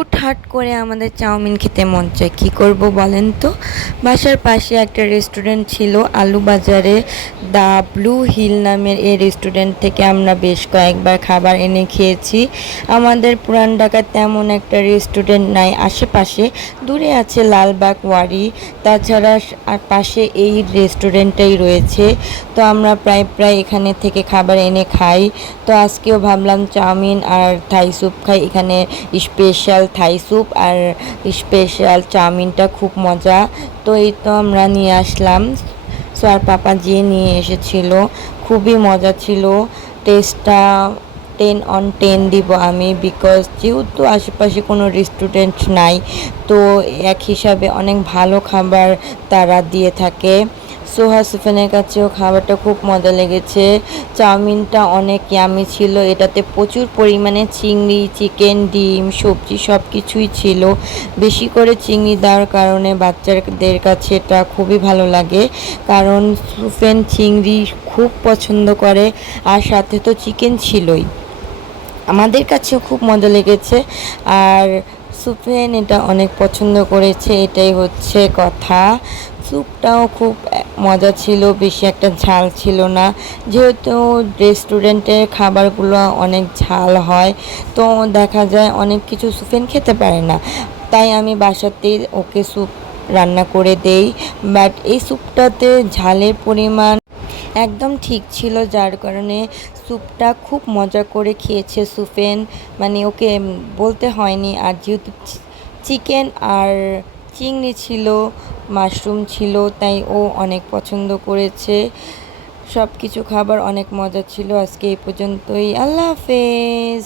হুটহাট করে আমাদের চাউমিন খেতে মন চায়, কী করব বলেন তো। বাসার পাশে একটা রেস্টুরেন্ট ছিল আলু বাজারে, দ্য ব্লু হিল নামের এই রেস্টুরেন্ট থেকে আমরা বেশ কয়েকবার খাবার এনে খেয়েছি। আমাদের পুরান ঢাকার তেমন একটা রেস্টুরেন্ট নাই আশেপাশে, দূরে আছে লালবাগ ওয়ারি, তাছাড়া পাশে এই রেস্টুরেন্টটাই রয়েছে। তো আমরা প্রায় এখানে থেকে খাবার এনে খাই। তো আজকেও ভাবলাম চাউমিন আর থাই স্যুপ খাই। এখানে স্পেশাল থাই স্যুপ আর স্পেশাল চাউমিনটা খুব মজা। তো এই তো আমরা নিয়ে আসলাম। সো আর পাপা যেয়ে নিয়ে এসেছিল, খুবই মজা ছিল। টেস্টটা 10/10 দিব আমি, বিকজ যেহেতু আশেপাশে কোনো রেস্টুরেন্ট নাই, তো এক হিসাবে অনেক ভালো খাবার তারা দিয়ে থাকে। সোহা সুফেনের কাছেও খাবারটা খুব মজা লেগেছে। চাউমিনটা অনেক ইয়ামি ছিল, এটাতে প্রচুর পরিমাণে চিংড়ি, চিকেন, ডিম, সবজি সব কিছুই ছিল। বেশি করে চিংড়ি দেওয়ার কারণে বাচ্চাদের কাছে এটা খুবই ভালো লাগে, কারণ সুফেন চিংড়ি খুব পছন্দ করে, আর সাথে তো চিকেন ছিলই। আমাদের কাছেও খুব মজা লেগেছে, আর সুফেন এটা অনেক পছন্দ করেছে, এটাই হচ্ছে কথা। স্যুপটাও খুব মজা ছিল, বেশি একটা ঝাল ছিল না, যেহেতু রেস্টুরেন্টের খাবারগুলো অনেক ঝাল হয়, তো দেখা যায় অনেক কিছু সুফেন খেতে পারে না। তাই আমি বাসাতেই ওকে স্যুপ রান্না করে দেই, বাট এই স্যুপটাতে ঝালের পরিমাণ একদম ঠিক ছিল, যার কারণে স্যুপটা খুব মজা করে খেয়েছে সুফেন, মানে ওকে বলতে হয়নি। আর যেহেতু চিকেন আর চিংড়ি ছিল, মাশরুম ছিল, তাই ও অনেক পছন্দ করেছে। সব কিছু খাবার অনেক মজা ছিল। আজকে এই পর্যন্তই, আল্লাহ হাফেজ।